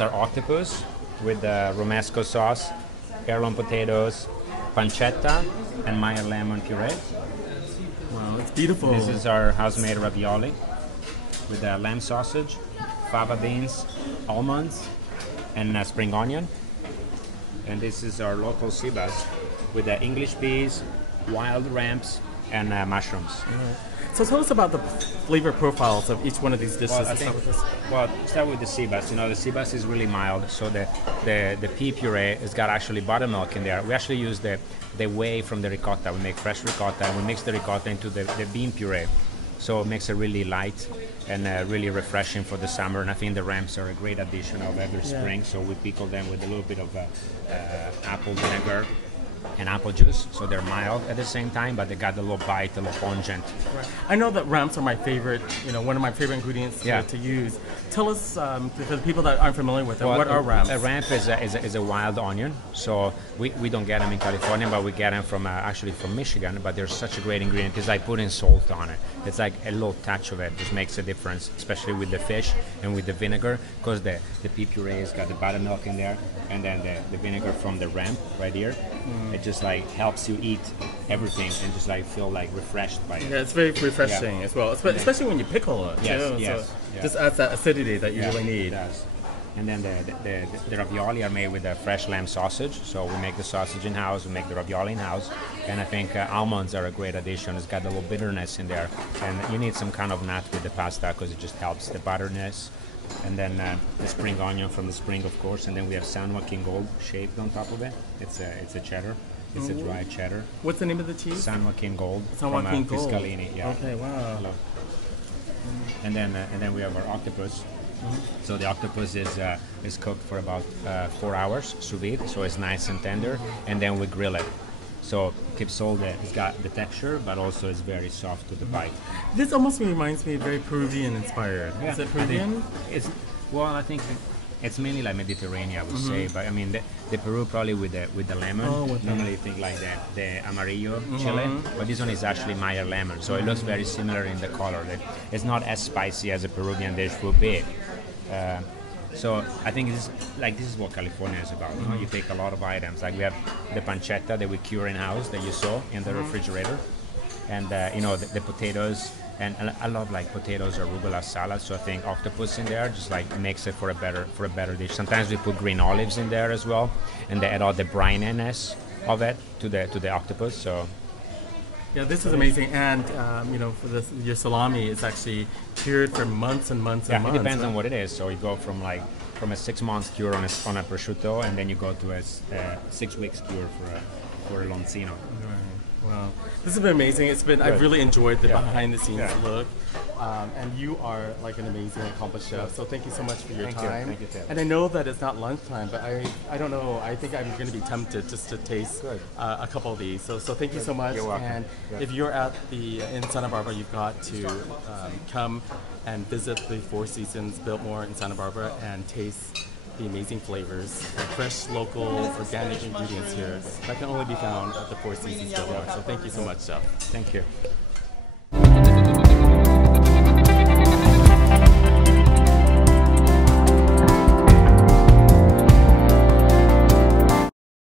That's our octopus with the romesco sauce, heirloom potatoes, pancetta, and Meyer lemon puree. Wow, it's beautiful. This is our house-made ravioli with lamb sausage, fava beans, almonds, and spring onion. And this is our local seabass with English peas, wild ramps, and mushrooms. Right. So tell us about the flavor profiles of each one of these dishes. Start with the seabass. The seabass is really mild, so the pea puree has got actually buttermilk in there. We actually use the whey from the ricotta. We make fresh ricotta, and we mix the ricotta into the bean puree. So it makes it really light and really refreshing for the summer. And I think the ramps are a great addition of every spring. So we pickle them with a little bit of apple vinegar and apple juice, so they're mild at the same time, but they got a little bite, a little pungent. Right. I know that ramps are my favorite, one of my favorite ingredients to use. Tell us, for the people that aren't familiar with it, what are ramps? A ramp is a wild onion, so we don't get them in California, but we get them from actually from Michigan, but they're such a great ingredient. It's like putting salt on it. It's like a little touch of it just makes a difference, especially with the fish and with the vinegar, because the pea puree has got the buttermilk in there, and then the vinegar from the ramp right here. It just like helps you eat everything and just like feel like refreshed by it. Yeah, it's very refreshing as well, especially when you pickle it. Yes. Just adds that acidity that you really need. It does. And then the ravioli are made with a fresh lamb sausage. So we make the sausage in house, we make the ravioli in house, and I think almonds are a great addition. It's got a little bitterness in there, and you need some kind of nut with the pasta because it just helps the butterness. And then the spring onion from the spring, of course, and then we have San Joaquin Gold shaved on top of it. It's a cheddar. It's a dry cheddar. What's the name of the cheese? San Joaquin Gold. San Joaquin from Gold. Fiscalini. Yeah. Okay, wow. Hello. And then we have our octopus. So the octopus is cooked for about 4 hours sous vide, so it's nice and tender, and then we grill it. So it keeps it's got the texture, but also it's very soft to the bite. This almost reminds me of very Peruvian inspired. Yeah, Is it Peruvian? I think it's mainly like Mediterranean, I would say. But I mean, the Peru probably with the lemon. Normally you think like the amarillo chile, but this one is actually Meyer lemon, so it looks very similar in the color. It's not as spicy as a Peruvian dish would be. So I think this is what California is about. You take a lot of items. Like we have the pancetta that we cure in house that you saw in the refrigerator, and the potatoes. And I love like potatoes or arugula salad. So I think octopus in there just like makes it for a better dish. Sometimes we put green olives in there as well, and they add all the brininess of it to the octopus. So. Yeah, this is amazing, and for your salami is actually cured for months and months and months. It depends on what it is. So you go from a 6 months cure on a prosciutto, and then you go to a 6 weeks cure for a loncino. Wow, this has been amazing. I've really enjoyed the behind the scenes look, and you are like an amazing accomplished chef. So thank you so much for your time. Thank you, Ted. And I know that it's not lunchtime, but I don't know. I think I'm going to be tempted just to taste a couple of these. So thank you so much. You're welcome. And if you're in Santa Barbara, you've got to come and visit the Four Seasons Biltmore in Santa Barbara and taste the amazing flavors, fresh, local, organic ingredients here that can only be found at the Four Seasons Biltmore. So thank you so much, Chef. Thank you.